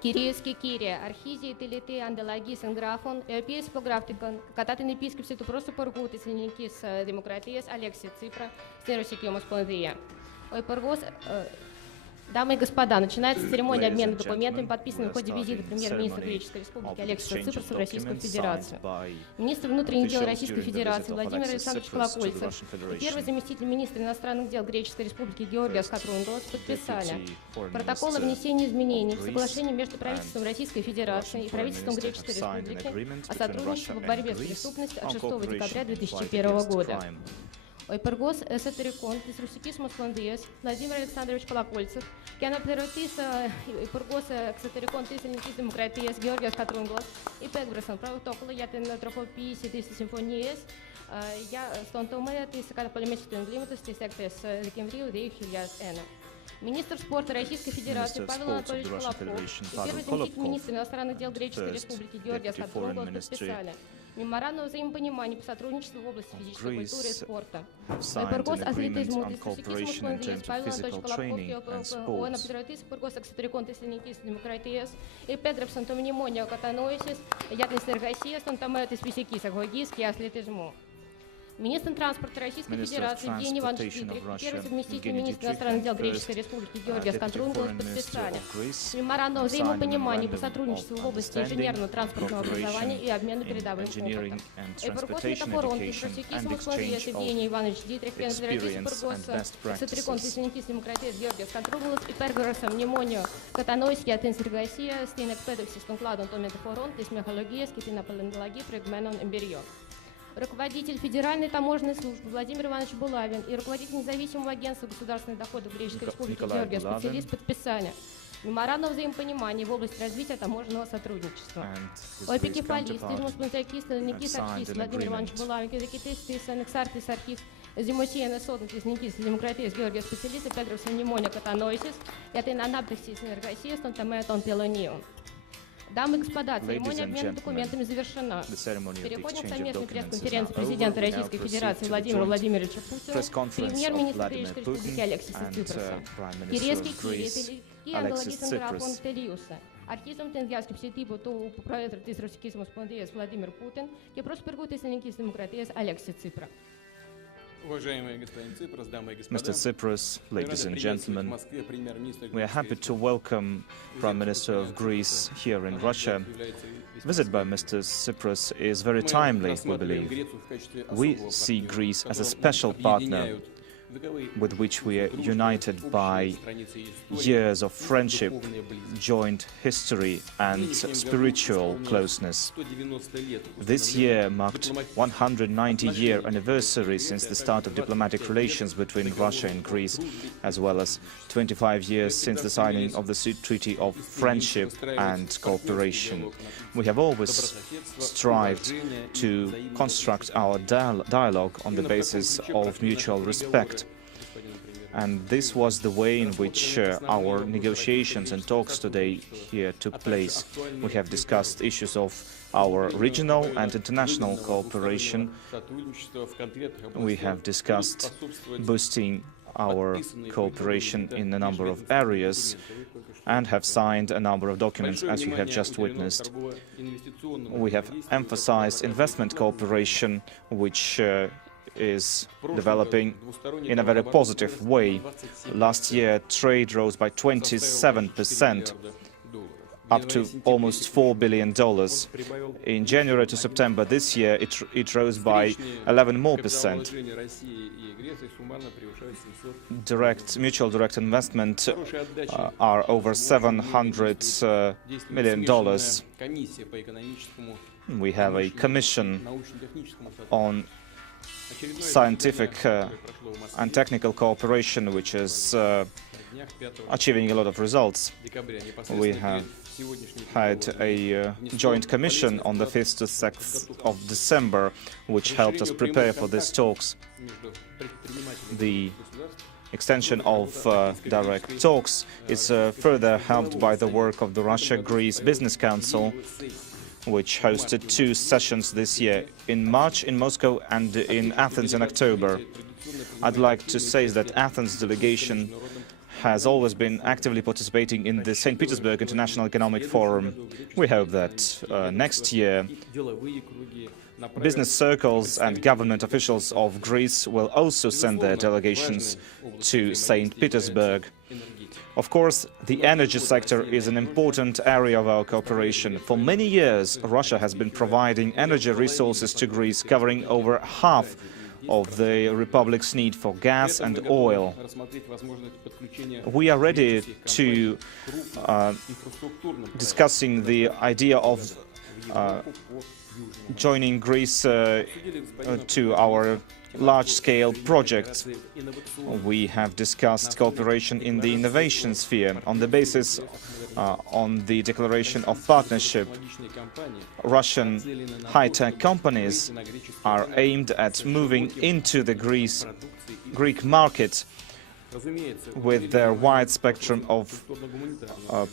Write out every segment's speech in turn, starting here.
Κυρίες και κύριοι, αρχίζει η τελετή ανταλλαγής εγγράφων, η οποία υπογράφτηκαν κατά την επίσκεψη του Πρωθυπουργού της Ελληνικής Δημοκρατίας Αλέξη Τσίπρα στην Ρωσική Ομοσπονδία. Ο Υπουργός, дамы и господа, начинается церемония обмена документами, подписанными в ходе визита премьер-министра Греческой Республики Алексиса Ципроса в Российскую Федерацию. Министр внутренних дел Российской Федерации Владимир Александрович Колокольцев и первый заместитель министра иностранных дел Греческой Республики Георгиос Хатрунгалос подписали протокол о внесении изменений в соглашение между правительством Российской Федерации и правительством Греческой Республики о сотрудничестве в борьбе с преступностью от 6 декабря 2001 года. Ο Υπουργός Εσωτερικών της Ρωσικής Ομοσπονδίας, Vladimir Alexandrovich Kolokольцев, και αναπληρωτής Υπουργός Εξωτερικών της Ελληνικής Δημοκρατίας, Γεώργιος Χατρούγκλας, υπέγραψαν πρωτόκολλο για την τροποποίηση της συμφωνίας στον τομέα της καταπολέμησης του εγκλήματος της 6 Δεκεμβρίου 2001. Министр спорта Российской Федерации Павел Анатольевич Колобков и первый заместитель министра иностранных дел Греческой Республики Георгиос Хатрунгалос подписали меморандум о взаимопонимании по сотрудничеству в области физической культуры и спорта. Υπουργός Αθλητισμού της Ρωσικής Ομοσπονδίας Παύλος Ανατολής Колобков και ο αναπληρωτής Υπουργός Εξωτερικών της Ελληνικής Δημοκρατίας υπέγραψαν το μνημόνιο κατανόησης για την συνεργασία στον τομέα της φυσικής αγωγής και αθλητισμού. Министр транспорта Российской Федерации Евгений Иванович Дитрих и первый заместитель министра иностранных дел Греческой Республики Георгиос Хатрунгалос подписали меморандум о взаимопонимании по сотрудничеству в области инженерно-транспортного образования и обмену передовым опытом. Υπουργός Μεταφορών της Ρωσικής Ομοσπονδίας Евгений Иванович Дитрих και αναπληρωτής Υπουργός Εξωτερικών της Ελληνικής Δημοκρατίας Γεώργιος Χατρούγαλος υπέγραψαν μνημόνιο κατανόηση για την συνεργασία στην εκπαίδευση στον κλάδο των μεταφορών, της μηχανολογίας και την απαλλαγή προηγμένων εμπειριών. Руководитель Федеральной таможенной службы Владимир Иванович Булавин и руководитель независимого агентства государственных доходов Греческой Республики Георгиос Специалист подписали меморандум о взаимопонимании в области развития таможенного сотрудничества. Ο επικεφαλής της Ομοσπονδιακής Ελληνικής Αρχής Vladimir Ivanovič Bulawin και ο διοικητής της Ανεξάρτητης Αρχής Δημοσίων Εσόδων της Ελληνικής Δημοκρατίας Γεώργιος Σπετσελής υπέγραψαν μνημόνιο κατανόησης για την ανάπτυξη συνεργασίας στον τομέα των τελωνίων. Дамы и господа, церемония обмена документами завершена. Переходим к совместной пресс-конференции президента Российской Федерации Владимира Владимировича Путина, премьер-министра Греческой Республики Алексиса Ципроса. Κυρίες και τελική ανταλλαγή εγγράφων τελείωσε. Αρχίζουμε την διάσκεψη του Προέδρου της Ρωσικής Ομοσπονδίας Vladimir Putin και Πρωθυπουργού της Ελληνικής Δημοκρατίας Alexis Tsipras. Mr. Tsipras, ladies and gentlemen, we are happy to welcome Prime Minister of Greece here in Russia. Visit by Mr. Tsipras is very timely, we believe. We see Greece as a special partner with which we are united by years of friendship, joint history and spiritual closeness. This year marked 190-year anniversary since the start of diplomatic relations between Russia and Greece, as well as 25 years since the signing of the Treaty of Friendship and Cooperation. We have always strived to construct our dialogue on the basis of mutual respect. And this was the way in which our negotiations and talks today here took place. We have discussed issues of our regional and international cooperation. We have discussed boosting our cooperation in a number of areas and have signed a number of documents, as you have just witnessed. We have emphasized investment cooperation, which is developing in a very positive way. Last year, trade rose by 27%, up to almost $4 billion. In January to September this year, it rose by 11%. Mutual direct investment are over $700 million. We have a commission on scientific and technical cooperation, which is achieving a lot of results. We have had a joint commission on the 5th to 6th of December, which helped us prepare for these talks. The extension of direct talks is further helped by the work of the Russia-Greece Business Council, which hosted 2 sessions this year, in March in Moscow and in Athens in October. I'd like to say that Athens delegation has always been actively participating in the St. Petersburg International Economic Forum. We hope that next year business circles and government officials of Greece will also send their delegations to St. Petersburg. Of course, the energy sector is an important area of our cooperation. For many years, Russia has been providing energy resources to Greece, covering over half of the Republic's need for gas and oil. We are ready to discussing the idea of joining Greece to our large-scale projects. We have discussed cooperation in the innovation sphere on the basis on the declaration of partnership. Russian high-tech companies are aimed at moving into the Greek market with their wide spectrum of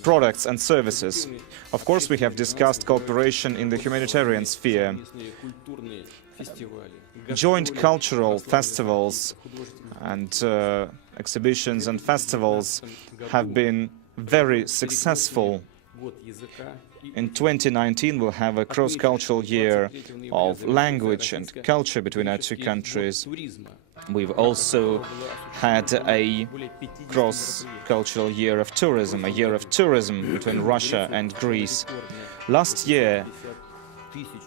products and services. Of course, we have discussed cooperation in the humanitarian sphere. Joint cultural festivals and exhibitions and festivals have been very successful. In 2019, we'll have a cross-cultural year of language and culture between our two countries. We've also had a cross-cultural year of tourism, a year of tourism between Russia and Greece. Last year,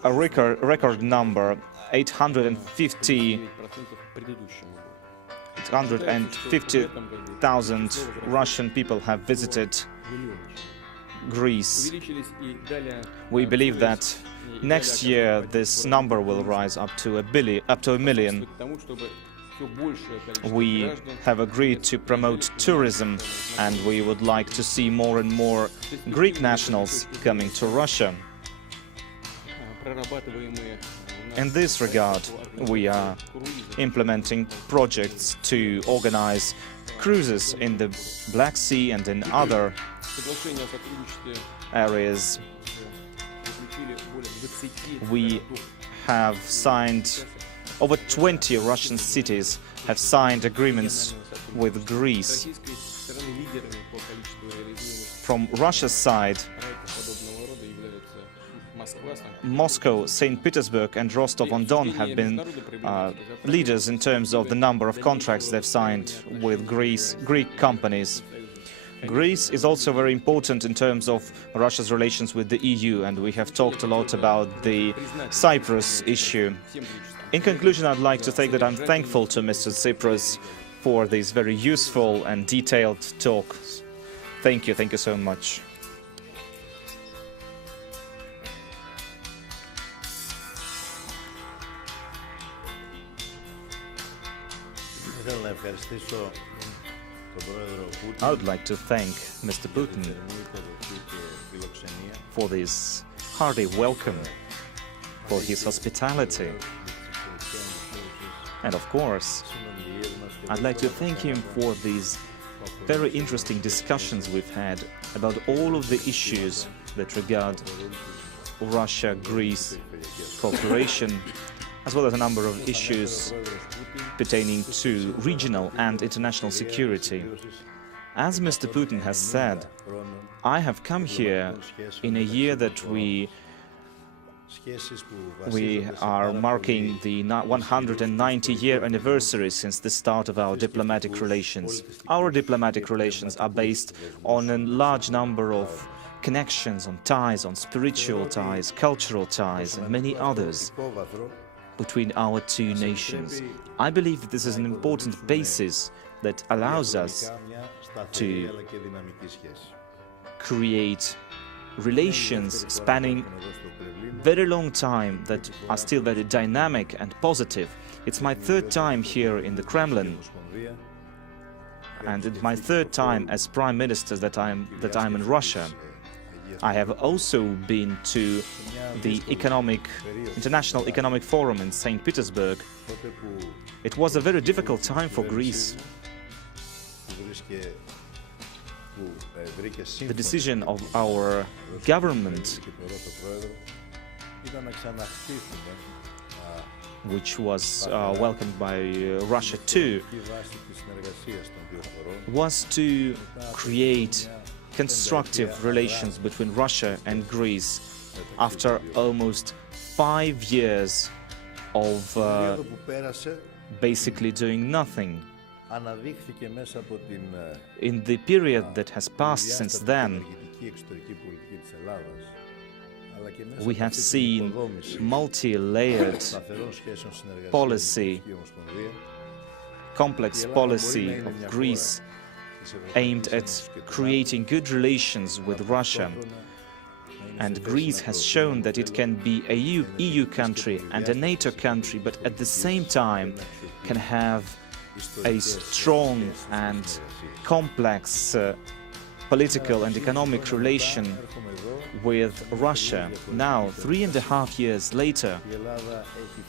a record number, 850,000 Russian people have visited Greece. We believe that next year this number will rise up to a million. We have agreed to promote tourism, and we would like to see more and more Greek nationals coming to Russia. In this regard, we are implementing projects to organize cruises in the Black Sea and in other areas. We have signed, over 20 Russian cities have signed agreements with Greece. From Russia's side, Moscow, St. Petersburg and Rostov-on-Don have been leaders in terms of the number of contracts they've signed with Greek companies. Greece is also very important in terms of Russia's relations with the EU, and we have talked a lot about the Cyprus issue. In conclusion, I'd like to say that I'm thankful to Mr. Tsipras for these very useful and detailed talks. Thank you so much. I would like to thank Mr. Putin for this hearty welcome, for his hospitality. And of course, I'd like to thank him for these very interesting discussions we've had about all of the issues that regard Russia-Greece cooperation, as well as a number of issues pertaining to regional and international security. As Mr. Putin has said, I have come here in a year that we are marking the 190-year anniversary since the start of our diplomatic relations. Our diplomatic relations are based on a large number of connections, on ties, on spiritual ties, cultural ties, and many others between our two nations. I believe that this is an important basis that allows us to create relations spanning very long time that are still very dynamic and positive. It's my third time here in the Kremlin, and it's my third time as Prime Minister that I'm in Russia. I have also been to the International Economic Forum in St. Petersburg. It was a very difficult time for Greece. The decision of our government which was welcomed by Russia too, was to create constructive relations between Russia and Greece after almost 5 years of basically doing nothing. In the period that has passed since then, we have seen multi-layered policy, complex policy of Greece aimed at creating good relations with Russia. And Greece has shown that it can be a EU country and a NATO country, but at the same time can have a strong and complex political and economic relation with Russia. Now, 3.5 years later,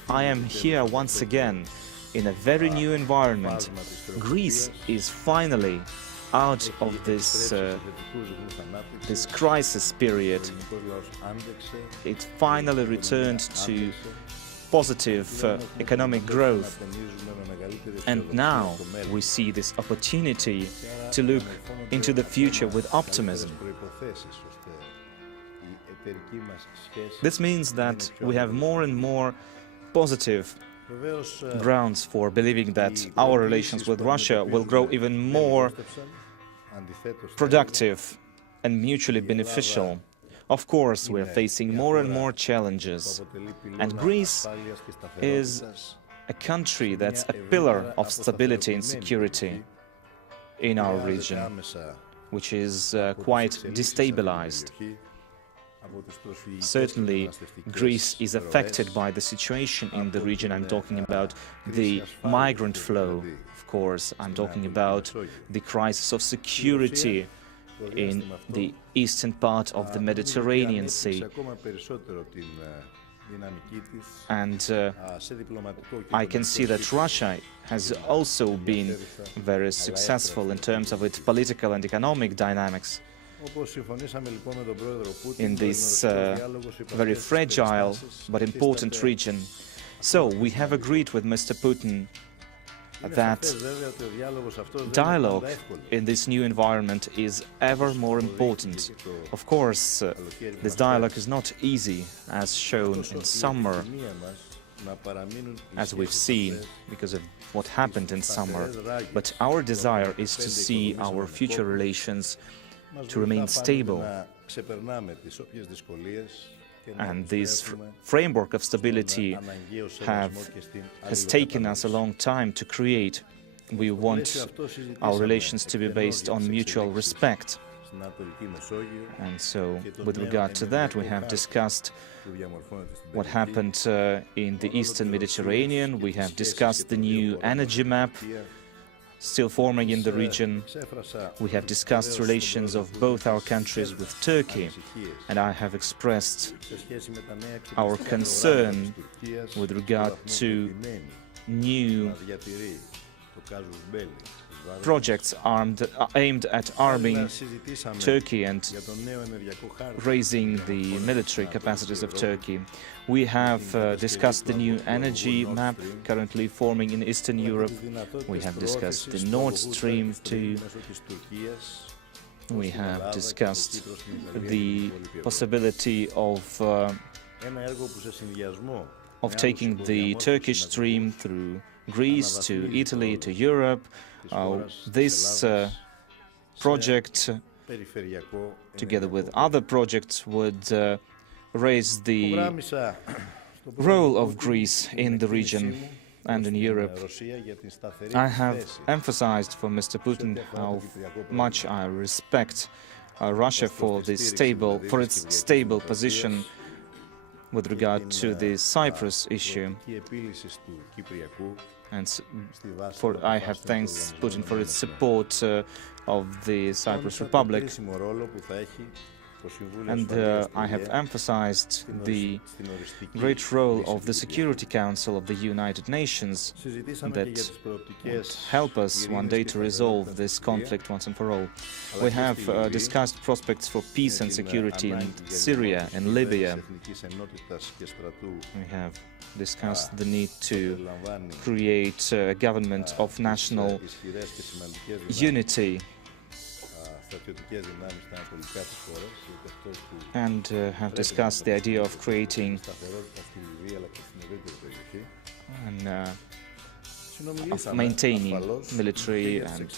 I am here once again in a very new environment. Greece is finally out of this crisis period. It finally returned to positive economic growth. And now we see this opportunity to look into the future with optimism. This means that we have more and more positive grounds for believing that our relations with Russia will grow even more productive and mutually beneficial. Of course, we are facing more and more challenges, and Greece is a country that's a pillar of stability and security in our region, which is quite destabilized. Certainly, Greece is affected by the situation in the region. I'm talking about the migrant flow, of course. I'm talking about the crisis of security in the eastern part of the Mediterranean Sea. And I can see that Russia has also been very successful in terms of its political and economic dynamics in this very fragile but important region. So we have agreed with Mr. Putin that dialogue in this new environment is ever more important. Of course, this dialogue is not easy, as shown in summer, as we've seen, because of what happened in summer. But our desire is to see our future relations to remain stable. And this framework of stability has taken us a long time to create. We want our relations to be based on mutual respect. And so, with regard to that, we have discussed what happened in the Eastern Mediterranean. We have discussed the new energy map still forming in the region. We have discussed relations of both our countries with Turkey, and I have expressed our concern with regard to new projects aimed at arming Turkey and raising the military capacities of Turkey. We have discussed the new energy map currently forming in Eastern Europe. We have discussed the Nord Stream 2. We have discussed the possibility of taking the Turkish stream through Greece to Italy to Europe. This project, together with other projects, would raise the role of Greece in the region and in Europe. I have emphasized for Mr. Putin how much I respect Russia for its stable position with regard to the Cyprus issue. And I have thanked Putin for its support of the Cyprus Republic. And I have emphasized the great role of the Security Council of the United Nations that would help us one day to resolve this conflict once and for all. We have discussed prospects for peace and security in Syria and Libya. We have discussed the need to create a government of national unity and have discussed the idea of creating and of maintaining military and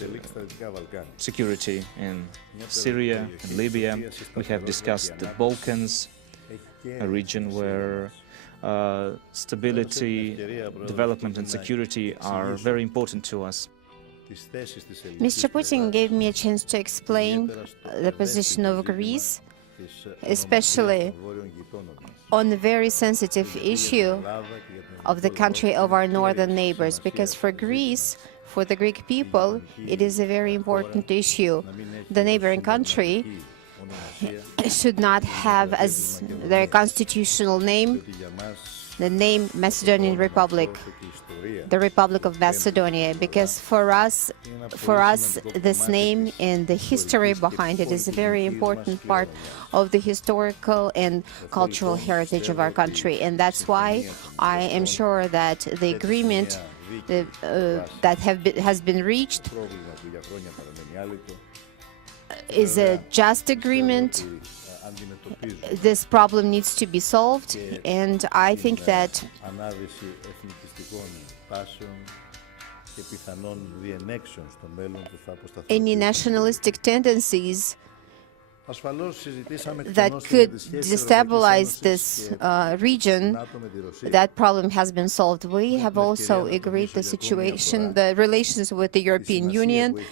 security in Syria and Libya. We have discussed the Balkans, a region where stability, development and security are very important to us. Mr. Putin gave me a chance to explain the position of Greece, especially on the very sensitive issue of the country of our northern neighbors, because for Greece, for the Greek people, it is a very important issue. The neighboring country should not have as their constitutional name the name Macedonian Republic, the Republic of Macedonia, because for us this name and the history behind it is a very important part of the historical and cultural heritage of our country, and that's why I am sure that the agreement that has been reached is a just agreement. This problem needs to be solved, and I think that any nationalistic tendencies that could destabilize this region, that problem has been solved. We have also agreed the relations with the European Union,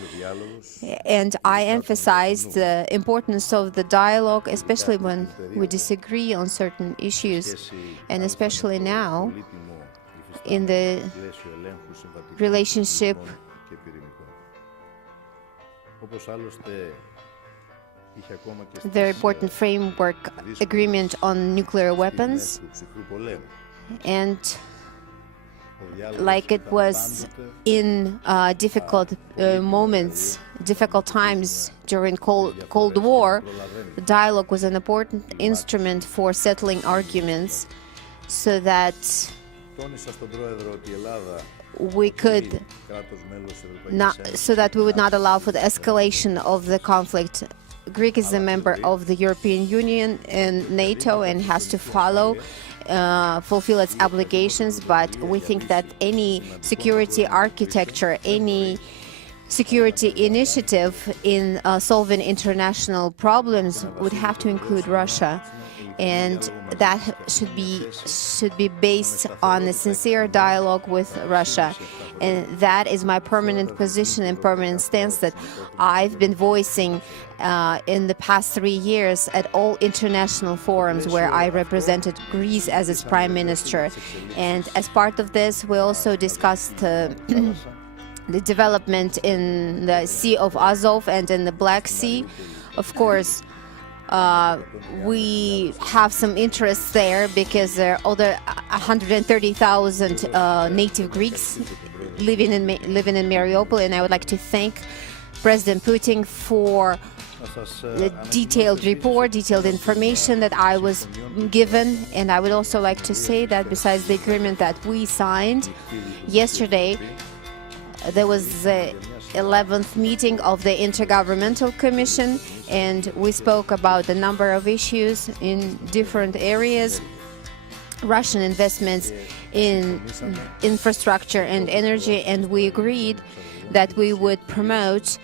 and I emphasized the importance of the dialogue, especially when we disagree on certain issues, and especially now in the relationship the important framework agreement on nuclear weapons, and like it was in difficult moments, difficult times during Cold War, the dialogue was an important instrument for settling arguments so that we would not allow for the escalation of the conflict. Greece is a member of the European Union and NATO and has to fulfill its obligations, but we think that any security architecture, any security initiative in solving international problems would have to include Russia, and that should be based on a sincere dialogue with Russia. And that is my permanent position and permanent stance that I've been voicing in the past 3 years at all international forums where I represented Greece as its prime minister. And as part of this, we also discussed the development in the Sea of Azov and in the Black Sea. Of course, we have some interests there because there are other 130,000 native Greeks living in Mariupol, and I would like to thank President Putin for the detailed report, detailed information that I was given. And I would also like to say that besides the agreement that we signed yesterday, there was the 11th meeting of the Intergovernmental Commission, and we spoke about a number of issues in different areas. Russian investments in infrastructure and energy, and we agreed that we would promote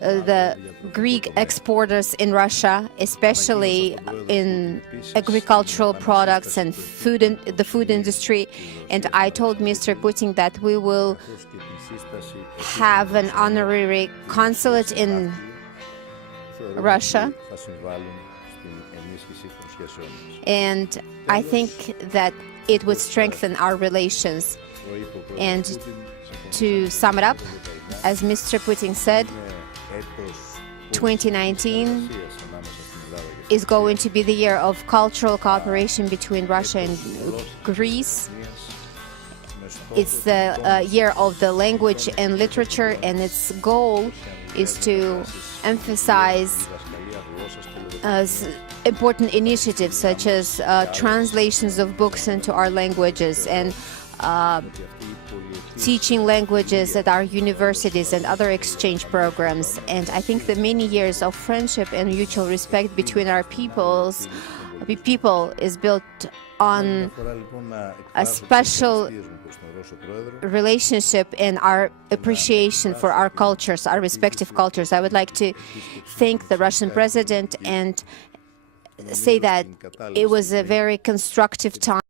the Greek exporters in Russia, especially in agricultural products and the food industry. And I told Mr. Putin that we will have an honorary consulate in Russia, and I think that it would strengthen our relations. And to sum it up, as Mr. Putin said, 2019 is going to be the year of cultural cooperation between Russia and Greece. It's the year of the language and literature, and its goal is to emphasize important initiatives such as translations of books into our languages and teaching languages at our universities and other exchange programs. And I think the many years of friendship and mutual respect between our people is built on a special relationship and our appreciation for our cultures, our respective cultures. I would like to thank the Russian president and say that it was a very constructive time.